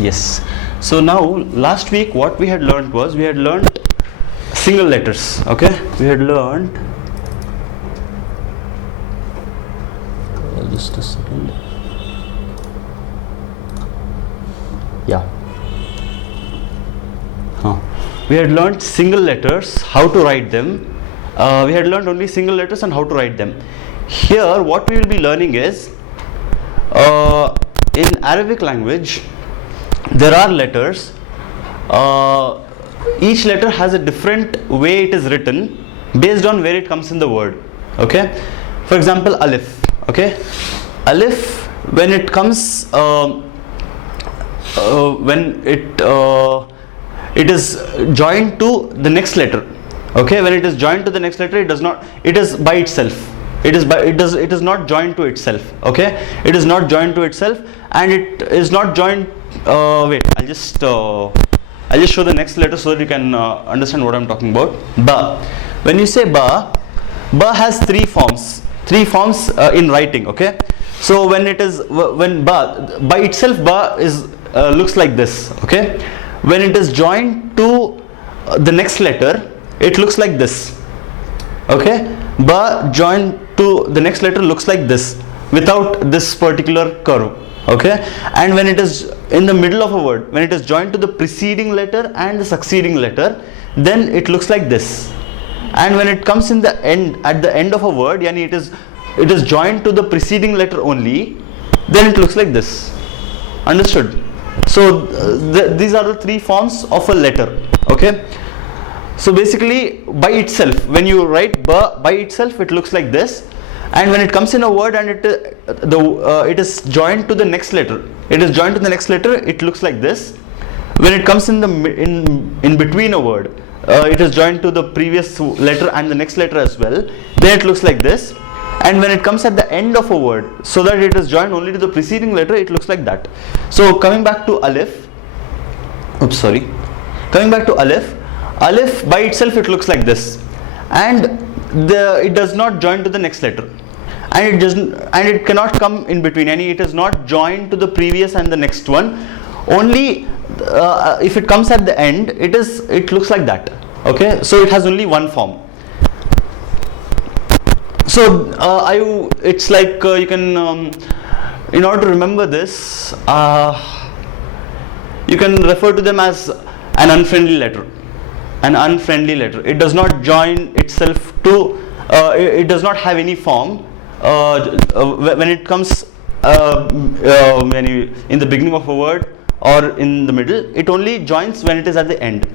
Yes. So now last week what we had learned was we had learned single letters. Okay, we had learned just a second. Yeah. We had learned single letters, how to write them. We had learned only single letters and how to write them. Here what we will be learning is in Arabic language there are letters. Each letter has a different way it is written based on where it comes in the word. Okay, for example, alif. Okay, alif, when it comes when it is joined to the next letter. Okay, when it is joined to the next letter, it is by itself. It is not joined to itself. Okay, it is not joined to itself, and it is not joined. Wait, I'll just show the next letter so that you can understand what I'm talking about. Ba. When you say ba, ba has three forms in writing. Okay, so when ba by itself, ba is looks like this. Okay, when it is joined to the next letter, it looks like this. Okay, ba joined to the next letter looks like this without this particular curve. Okay, and when it is in the middle of a word, when it is joined to the preceding letter and the succeeding letter, then it looks like this. And when it comes in the end, at the end of a word, yani it is joined to the preceding letter only, then it looks like this. Understood? So these are the three forms of a letter. Okay, so basically by itself, when you write ba by itself, it looks like this, and when it comes in a word and it is joined to the next letter, it looks like this. When it comes in between a word, it is joined to the previous letter and the next letter as well, then it looks like this. And when it comes at the end of a word, so that it is joined only to the preceding letter, it looks like that. So coming back to alif, alif by itself it looks like this, and it does not join to the next letter, and it cannot come in between any. It is not joined to the previous and the next one. Only if it comes at the end, it looks like that. Okay, so it has only one form. So it's like you can in order to remember this, you can refer to them as an unfriendly letter. It does not join itself to it does not have any form when it comes in the beginning of a word or in the middle. It only joins when it is at the end.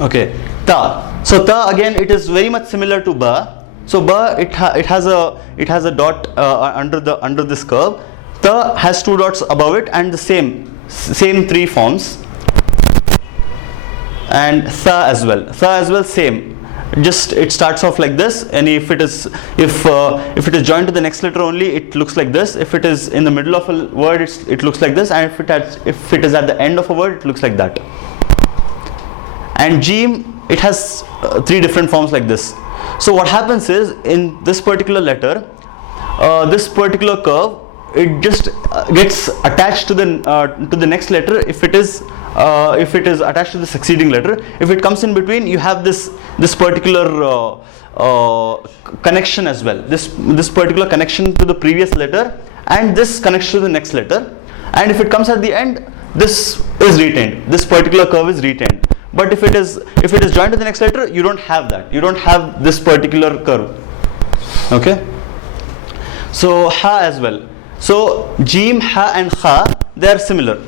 Okay, ta. So ta, again, it is very much similar to ba. So ba, it has a dot under this curve. Ta has two dots above it, and the same three forms. And tha as well, same. Just it starts off like this, and if it is joined to the next letter only, it looks like this. If it is in the middle of a word, it looks like this, and if it is at the end of a word, it looks like that. And jim, it has three different forms like this. So what happens is, in this particular letter, this particular curve, it just gets attached to the next letter if it is attached to the succeeding letter. If it comes in between, you have this particular connection as well. This particular connection to the previous letter, and this connection to the next letter. And if it comes at the end, this is retained. This particular curve is retained. But if it is joined to the next letter, you don't have that. You don't have this particular curve. Okay. So ha as well. So jim, ha, and kha, they are similar.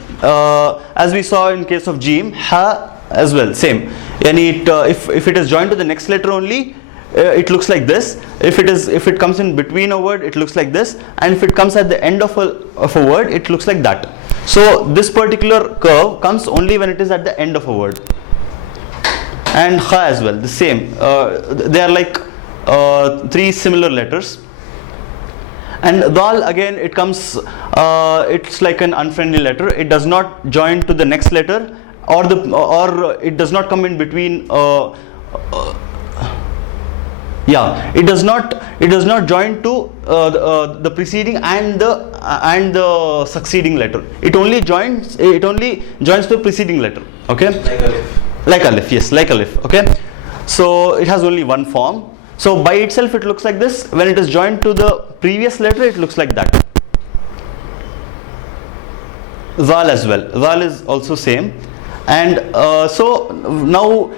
As we saw in case of jim, ha as well, same. Yani if it is joined to the next letter only, it looks like this. If it comes in between a word, it looks like this, and if it comes at the end of a word, it looks like that. So this particular curve comes only when it is at the end of a word. And kha as well, the same. They are like three similar letters. And dal, again, it comes, it's like an unfriendly letter. It does not join to the next letter, or it does not come in between. Yeah, it does not join to the preceding and the succeeding letter. It only joins the preceding letter. Okay. Like alif. Like alif, yes, like alif. Okay. So it has only one form. So by itself it looks like this. When it is joined to the previous letter, it looks like that. Zal as well. Zal is also same. And so now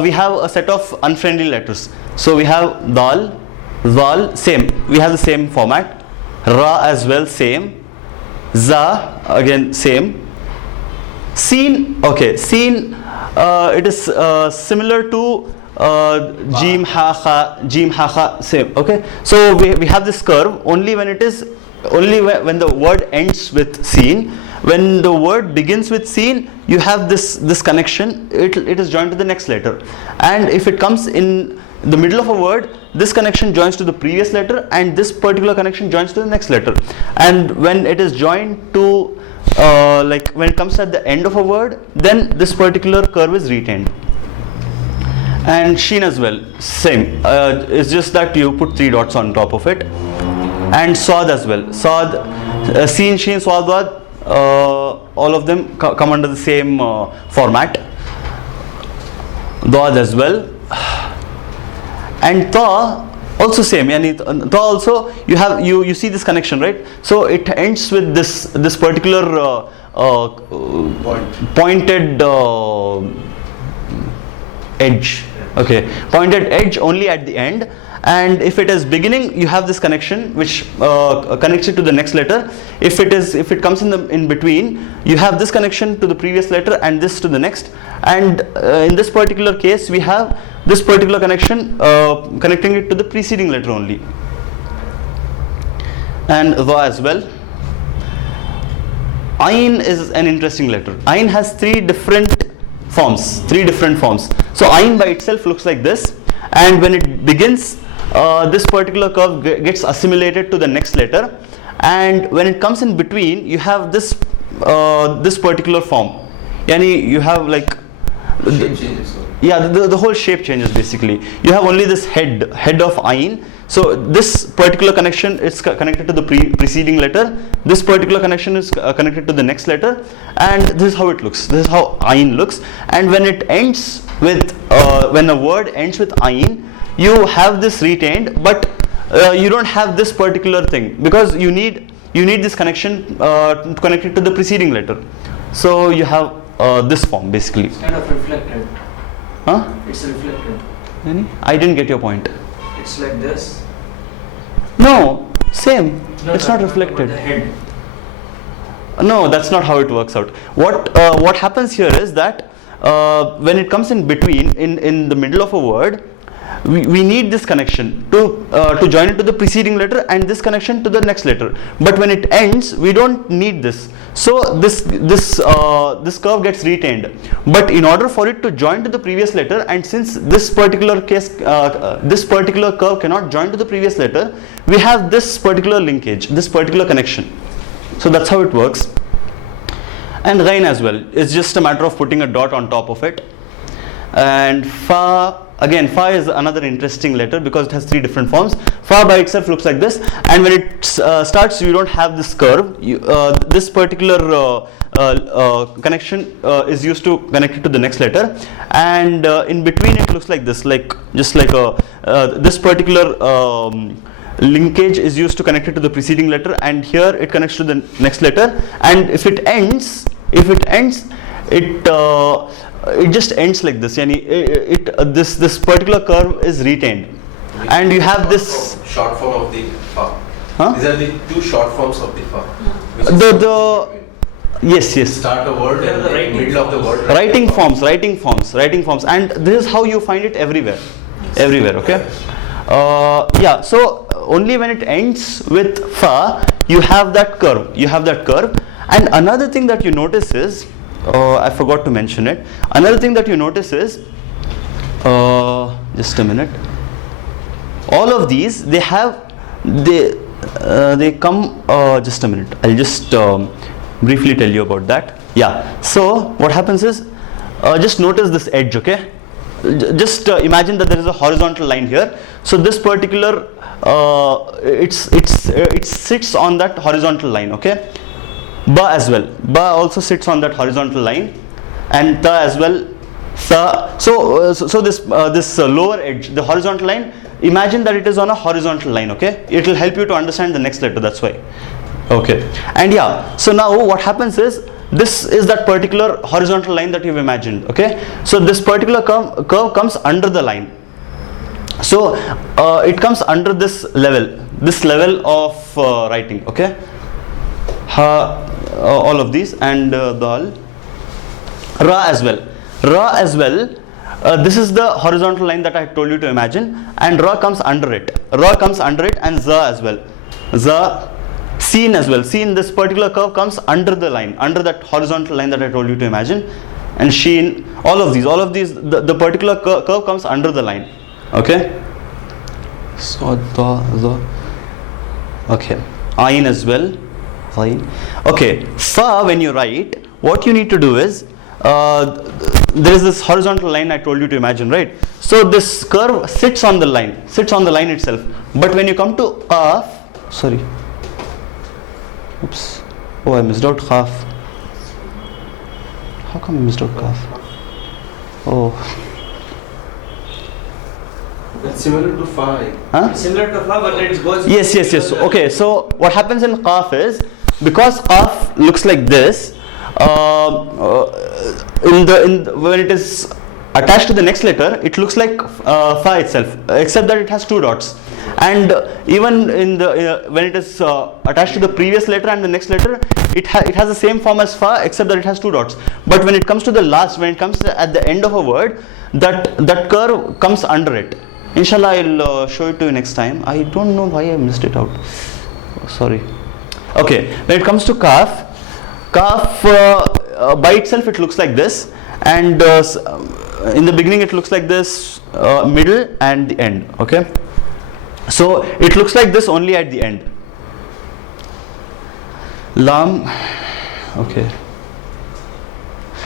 we have a set of unfriendly letters. So we have dal, zal, same. We have the same format. Ra as well, same. Za, again same. Sin, okay, sin, it is similar to jim ha kha, same. Okay, so we have this curve only when when the word ends with sin. When the word begins with sin, you have this connection. It is joined to the next letter, and if it comes in the middle of a word, this connection joins to the previous letter, and this particular connection joins to the next letter. And when it is joined to like when it comes at the end of a word, then this particular curve is retained. And sheen as well, same. It's just that you put 3 dots on top of it. And swad as well. Swad, seen, sheen, swad, wad. All of them come under the same format. Dad as well. And ta also same. Yani ta also you see this connection, right? So it ends with this particular pointed edge. Okay, pointed edge only at the end. And if it is beginning, you have this connection which connects it to the next letter. If it comes in between, you have this connection to the previous letter and this to the next. And in this particular case, we have this particular connection connecting it to the preceding letter only. And dha as well. Ain is an interesting letter. Ain has 3 different forms. So ain by itself looks like this, and when it begins, this particular curve gets assimilated to the next letter, and when it comes in between, you have this particular form. Yani you have like Shape changes. yeah, the whole shape changes basically. You have only this head of ain. So this particular connection is connected to the preceding letter. This particular connection is connected to the next letter, and this is how it looks. This is how ain looks. And when it ends with when a word ends with ain, you have this retained, but you don't have this particular thing because you need this connection to connect it to the preceding letter. So you have this form basically. It's kind of reflected. Huh? It's reflected. I didn't get your point. It's like this. No, same. It's not The reflected. head. No, that's not how it works out. What happens here is that when it comes in between, in the middle of a word, we need this connection to join it to the preceding letter and this connection to the next letter. But when it ends, we don't need this. So this curve gets retained. But in order for it to join to the previous letter, and since this particular case, this particular curve cannot join to the previous letter, we have this particular linkage, this particular connection. So that's how it works. And ghain as well. It's just a matter of putting a dot on top of it. And fa, again, fa is another interesting letter because it has 3 different forms. Fa by itself looks like this, and when it starts, you don't have this curve. This particular connection is used to connect it to the next letter, and in between it looks like this, just like this particular linkage is used to connect it to the preceding letter, and here it connects to the next letter. And if it ends, it just ends like this. Yani this particular curve is retained, and you have this short form of the fa. Huh? These are the 2 short forms of the fa. which is the yes. start a word and the the writing middle of the word. Writing forms, and this is how you find it everywhere. Okay. Yeah. So only when it ends with fa, you have that curve. And another thing that you notice is, I forgot to mention it. Another thing that you notice is, just a minute. All of these, they come. Just a minute. I'll just briefly tell you about that. Yeah. So what happens is, just notice this edge. Okay. just imagine that there is a horizontal line here. So this particular it sits on that horizontal line. Okay, ba as well. Ba also sits on that horizontal line, and ta as well. Sa. So this lower edge, the horizontal line. Imagine that it is on a horizontal line. Okay, it will help you to understand the next letter. That's why. Okay, and yeah. So now what happens is, this is that particular horizontal line that you've imagined. Okay, so this particular curve comes under the line. So it comes under this level of writing. Okay, ha, all of these, and dal, ra as well. Ra as well. This is the horizontal line that I told you to imagine, and ra comes under it. Ra comes under it, and za as well. Za. Seen as well. Seen, this particular curve comes under the line, under that horizontal line that I told you to imagine. And sheen, all of these, the particular curve comes under the line. Okay. So okay. Ain as well. Ain. Okay. Fa, when you write, what you need to do is, there is this horizontal line I told you to imagine, right? So this curve sits on the line itself. But when you come to qaf, sorry. Oops. Oh, I missed out qaf. How come I missed out qaf? Oh. It's similar to fa. Huh? Similar to fa, but it goes. Yes. Okay, so what happens in qaf is, because qaf looks like this, when it is attached to the next letter, it looks like fa itself, except that it has two dots. And even in the when it is attached to the previous letter and the next letter, it has the same form as fa, except that it has two dots. But when it comes to the last, when it comes at the end of a word, that curve comes under it. Inshallah, I'll show it to you next time. I don't know why I missed it out. Oh, sorry. Okay, when it comes to kaf by itself it looks like this, and in the beginning it looks like this, middle and the end. Okay, so it looks like this only at the end. Lam. Okay,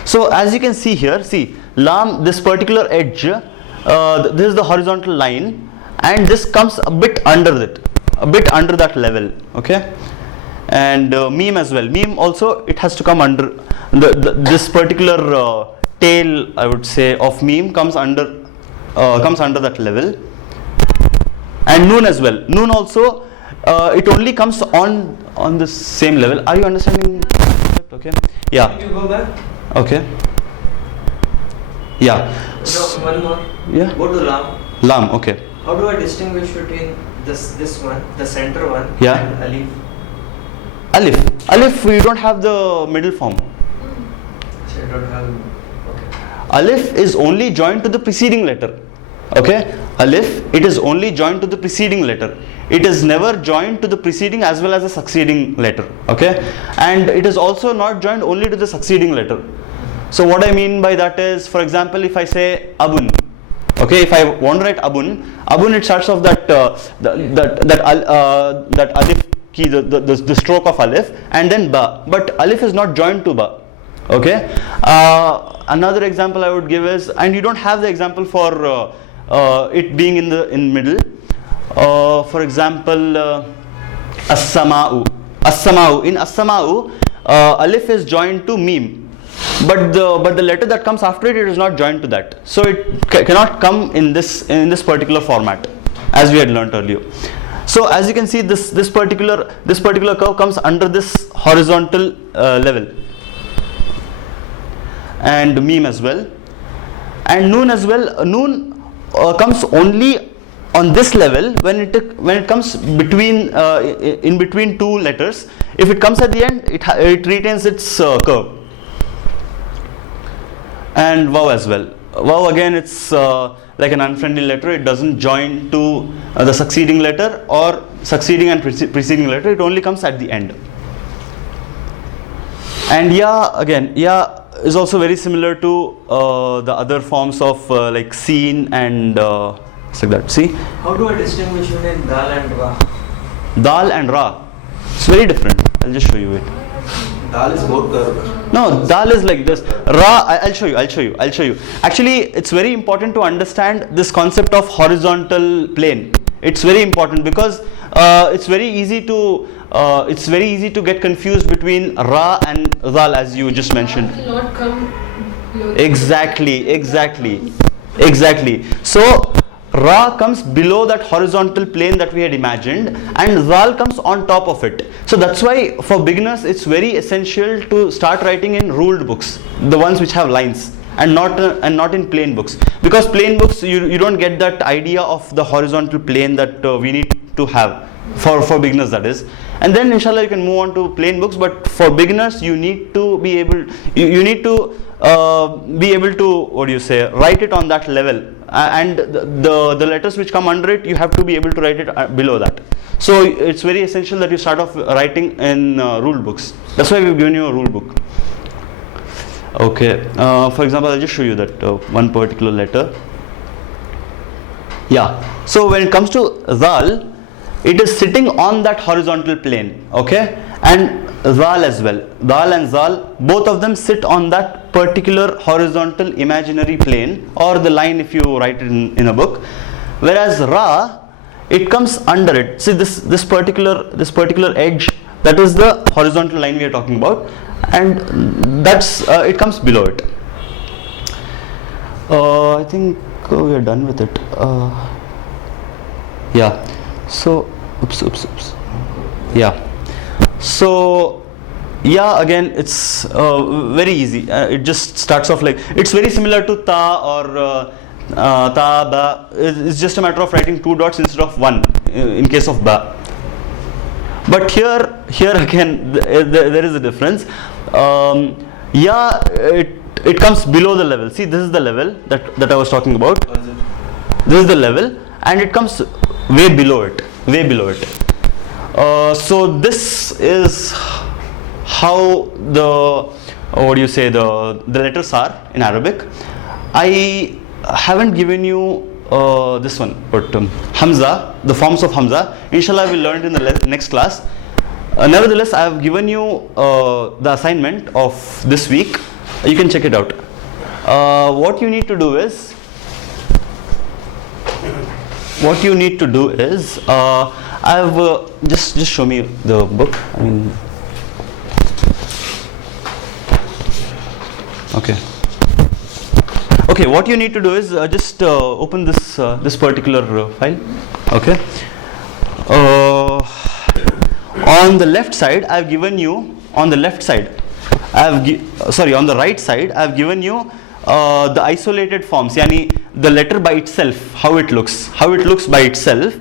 so as you can see here, see lam, this particular edge, this is the horizontal line, and this comes a bit under that level. Okay, and meme as well. Meme also, it has to come under this particular tail, I would say, of meme comes under that level. And noon as well. Noon also, it only comes on the same level. Are you understanding? Okay. Yeah. Can you go back? Okay. Yeah. No, one more. Yeah. Go to lam. Lam. Okay. How do I distinguish between this one, the center one, Yeah. and alif? Alif, we don't have the middle form. So I don't have. Okay. Alif is only joined to the preceding letter. Okay, alif, it is only joined to the preceding letter. It is never joined to the preceding as well as the succeeding letter. Okay, and it is also not joined only to the succeeding letter. So what I mean by that is, for example, if I say abun, okay, if I want to write abun, it starts off that alif key, the stroke of alif, and then ba. But alif is not joined to ba. Okay. Another example I would give is, and you don't have the example for it being in middle. For example, as-sama'u. As-sama'u. In as-sama'u, alif is joined to meme, but the letter that comes after it is not joined to that. So it cannot come in this particular format, as we had learnt earlier. So as you can see, this particular curve comes under this horizontal level, and meme as well, and noon as well. Noon comes only on this level when it comes between in between two letters. If it comes at the end, it retains its curve. And waw as well. Waw again, it's like an unfriendly letter. It doesn't join to the succeeding letter or succeeding and preceding letter. It only comes at the end. And ya, again, ya is also very similar to the other forms of like seen and like that. See, How do I distinguish between dal and ra? dal and ra, it's very different. I'll just show you it. Dal is more curved. No, dal is like this. Ra, I'll show you. Actually, it's very important to understand this concept of horizontal plane. It's very important because it's very easy to get confused between Ra and Zal, as you just mentioned. Will not come below. Exactly. So Ra comes below that horizontal plane that we had imagined, and Zal comes on top of it. So that's why for beginners it's very essential to start writing in ruled books, the ones which have lines, and not in plain books, because plain books you don't get that idea of the horizontal plane that we need to have for beginners, that is. And then inshallah you can move on to plain books, but for beginners you need to be able to write it on that level, and the letters which come under it, you have to be able to write it below that. So it's very essential that you start off writing in rule books. That's why we've given you a rule book. Okay, for example, I'll just show you that one particular letter. Yeah, so when it comes to Zal, it is sitting on that horizontal plane, okay, and Zal as well. Dal and Zal, both of them sit on that particular horizontal imaginary plane, or the line if you write it in a book. Whereas Ra, it comes under it. See this particular edge, that is the horizontal line we are talking about, and that's it comes below it. I think we are done with it. Yeah. So, oops. Yeah. So, yeah, again, it's very easy. It just starts off like, it's very similar to ta or ta, ba. It's just a matter of writing 2 dots instead of 1 in case of ba. But here again, there is a difference. Yeah, it comes below the level. See, this is the level that I was talking about. This is the level, and it comes way below it. So this is how the letters are in Arabic. I haven't given you this one, but Hamza, the forms of Hamza, inshallah we will learn it in the next class. Nevertheless, I have given you the assignment of this week. You can check it out. What you need to do is I've just show me the book. I mean, okay. What you need to do is just open this particular file. Okay. On the left side, I've given you on the right side, I've given you the isolated forms, yani the letter by itself, how it looks by itself.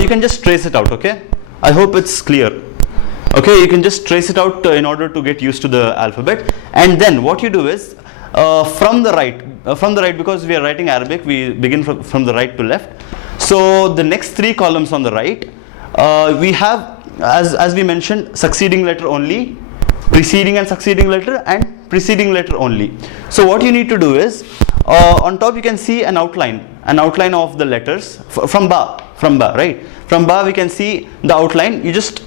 You can just trace it out. Okay, I hope it's clear. Okay, you can just trace it out in order to get used to the alphabet. And then what you do is from the right, because we are writing Arabic, we begin from the right to left. So the next 3 columns on the right, we have, as we mentioned, succeeding letter only, preceding and succeeding letter, and preceding letter only. So what you need to do is, on top you can see an outline of the letters from ba, right? From ba we can see the outline. You just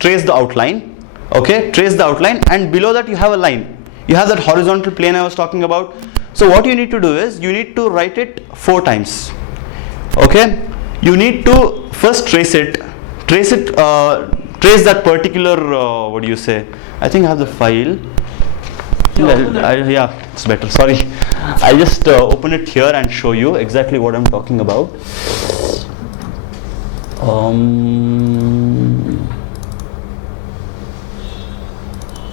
trace the outline. Okay, trace the outline, and below that you have a line. You have that horizontal plane I was talking about. So what you need to do is, you need to write it 4 times. Okay, you need to first trace that particular, I think I have the file. Yeah, it's better. Sorry, I'll just open it here and show you exactly what I'm talking about.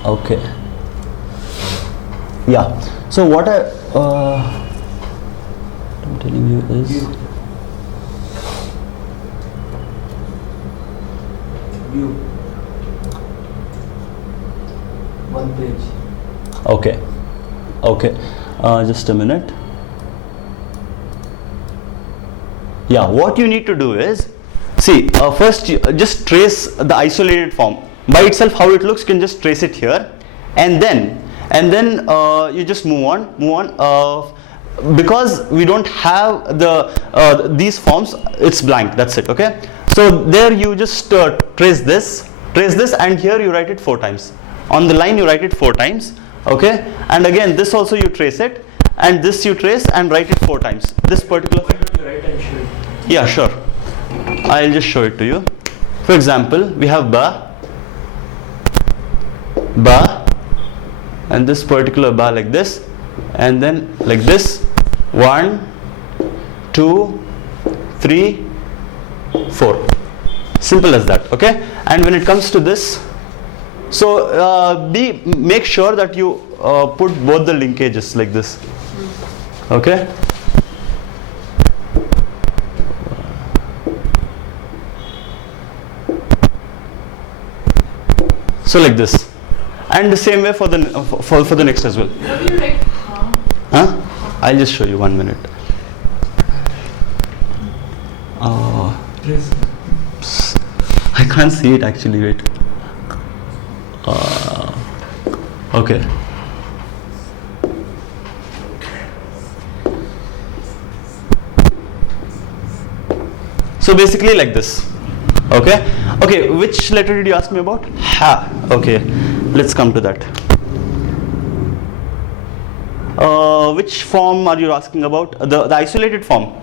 Okay. Yeah. So what I'm telling you is. View. 1 page. Okay. Just a minute. Yeah, what you need to do is, see, first you just trace the isolated form by itself. How it looks, you can just trace it here, and then you just move on. Because we don't have these forms, it's blank. That's it. Okay. So there you just trace this, trace this, and here you write it 4 times. On the line you write it 4 times, okay? And again this also you trace it, and this you trace and write it 4 times. This particular. Why don't you write and show it? Yeah, sure. I'll just show it to you. For example, we have ba, and this particular ba like this, and then like this. 1, 2, 3, 4. Simple as that, okay? And when it comes to this, so make sure that you put both the linkages like this, okay? So like this, and the same way for the for the next as well. How do you write ha? Huh? I'll just show you 1 minute. Trace. I can't see it actually. Wait. Okay. So basically like this. Okay. Okay. Which letter did you ask me about? Ha. Okay. Let's come to that. Which form are you asking about? The isolated form.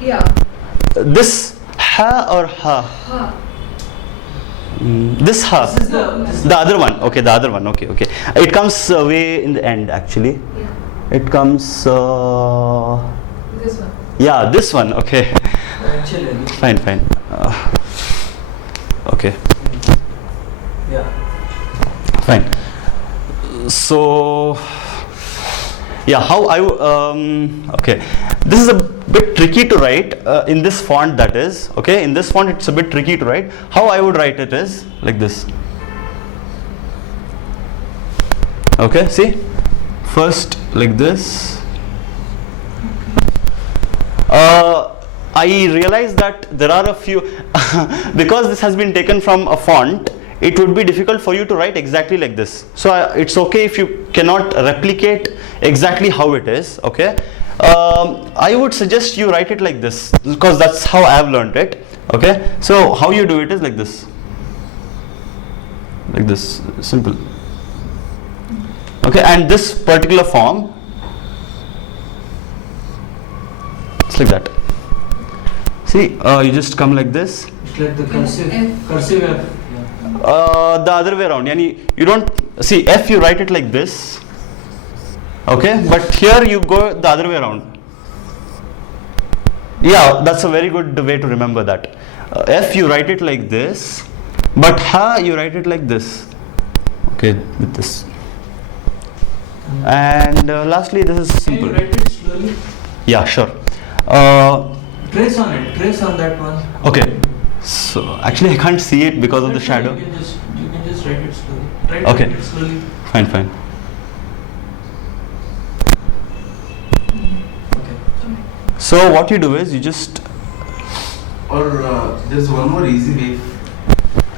Yeah. This ha or ha? Ha. This ha. This is The other one. Okay, the other one. Okay, okay. It comes way in the end actually. Yeah. It comes. This one. Yeah, this one. Okay. actually. Fine, fine. Okay, Yeah. fine. So, yeah, how okay. This is a bit tricky to write in this font, that is. Okay, in this font it's a bit tricky to write. How I would write it is like this. Okay, see? First like this. I realize that there are a few because this has been taken from a font, it would be difficult for you to write exactly like this. So it's okay if you cannot replicate exactly how it is. Okay, I would suggest you write it like this because that's how I have learned it. Okay, so how you do it is like this, simple. Okay, and this particular form, it's like that. See, you just come like this. It's like the cursive. F. Cursive F. Yeah. The other way around. Yani you don't see F. You write it like this. Okay, but here you go the other way around. Yeah, that's a very good way to remember that. F you write it like this, but ha you write it like this. Okay, with this. And lastly, this is Can you simple. write it slowly? Yeah, sure. Trace on it. Trace on that one. Okay. So actually, I can't see it because of the That's fine, shadow. You can just write it slowly. Try to Okay. write it slowly. Fine, fine. Okay. So what you do is you just Or there's one more easy way.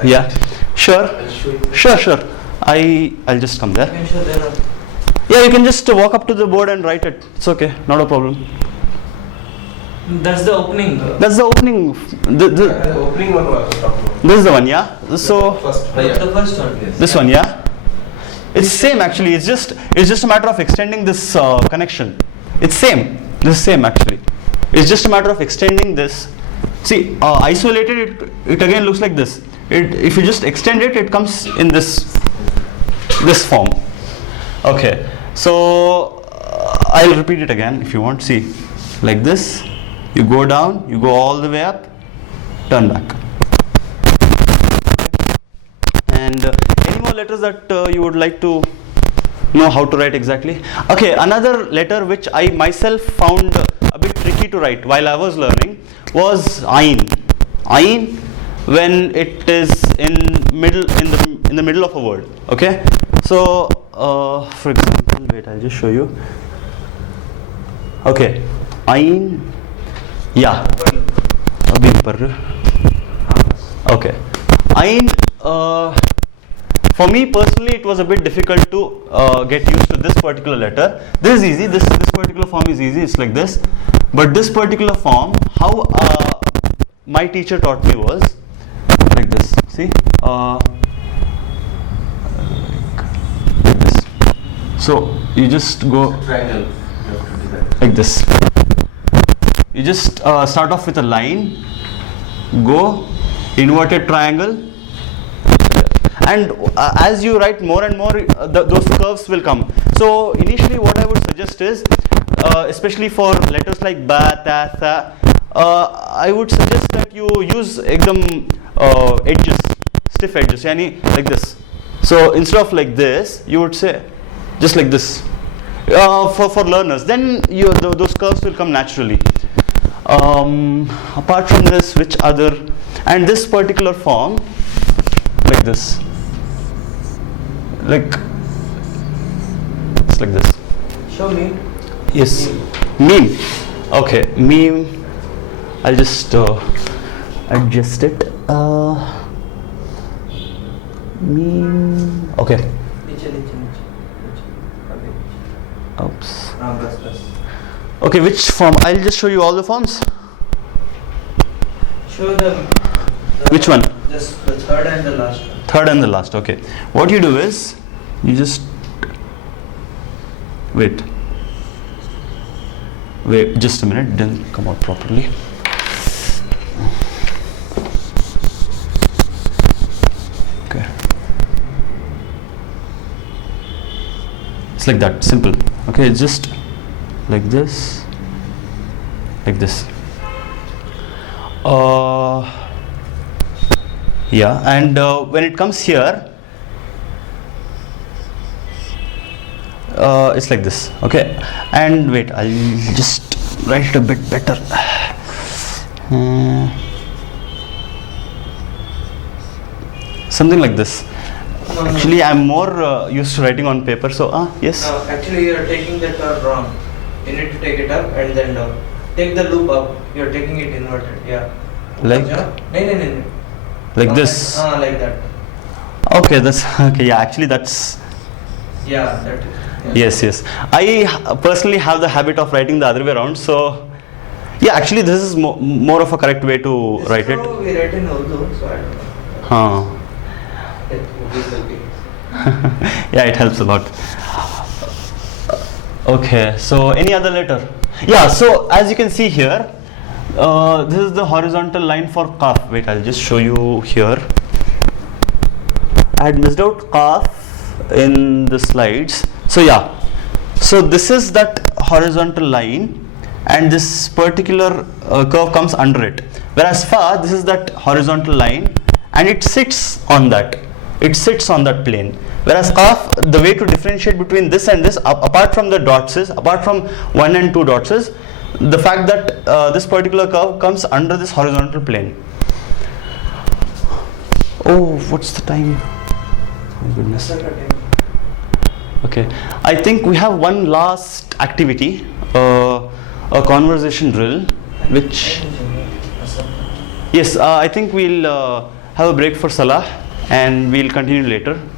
yeah, sure, I'll show you. sure. I'll just come You there. can show there are. Yeah, you can just walk up to the board and write it. It's okay, not a problem. That's the opening. That's the opening. The opening one was talking about. This is the one, yeah. So First, That's the first one. Yes. this one, yeah. It's same actually. It's just a matter of extending this connection. It's same. This is same actually. It's just a matter of extending this. See, isolated it again looks like this. If you just extend it, it comes in this form. Okay. So I'll repeat it again if you want. See, like this. You go down. You go all the way up. Turn back. And any more letters that you would like to know how to write exactly? Okay, another letter which I myself found a bit tricky to write while I was learning was Ain. Ain, when it is in the middle of a word. Okay, so for example, wait, I'll just show you. Okay, Ain, yeah. Abhi par. Okay, Ain. For me personally, it was a bit difficult to get used to this particular letter. This is easy. This particular form is easy. It's like this. But this particular form, how my teacher taught me was See, like this. So you just go Triangle. You have to do that. like this. You just start off with a line, go inverted triangle, and as you write more and more, those curves will come. So initially, what I would suggest is, especially for letters like ba, ta, tha, I would suggest that you use ekdam edges, stiff edges, yani like this. So instead of like this, you would say just like this. For learners, then those curves will come naturally. Apart from this, which other, and this particular form, like this, like it's like this. Show me. Yes, meme. Okay, meme. I'll just adjust it. Meme. Okay. Niche. Oops. Bas. Okay, which form? I'll just show you all the forms. Show them. Which one? Just the third and the last one. Third and the last. Okay. What you do is, you just wait. Just a minute. It didn't come out properly. Okay. It's like that. Simple. Okay. It's just like this. Like this. Yeah, and when it comes here, it's like this. Okay, and wait, I'll just write it a bit better. Something like this. No. Actually, I'm more used to writing on paper, so yes. No, actually you are taking the curve wrong. You need to take it up and then down. Take the loop up. You are taking it inverted. Yeah. Like? No. Like this. Like that. Okay, that's okay. Yeah, actually, that's. Yeah, that is. Yes. I personally have the habit of writing the other way around. So, yeah, actually, this is more of a correct way to This write it. row we write in Urdu, so I don't know. Huh. This will be. Yeah, it helps a lot. Okay, so any other letter? Yeah, so as you can see here, this is the horizontal line for qaf. Wait, I'll just show you here. I had missed out qaf in the slides. So yeah, so this is that horizontal line, and this particular curve comes under it. Whereas fa, this is that horizontal line, and it sits on that. It sits on that plane. Whereas qaf, the way to differentiate between this and this, apart from the dots is, apart from 1 and 2 dots is, the fact that this particular curve comes under this horizontal plane. Oh, what's the time? My goodness. Okay, I think we have one last activity, a conversation drill, which, yes, I think we'll have a break for Salah and we'll continue later.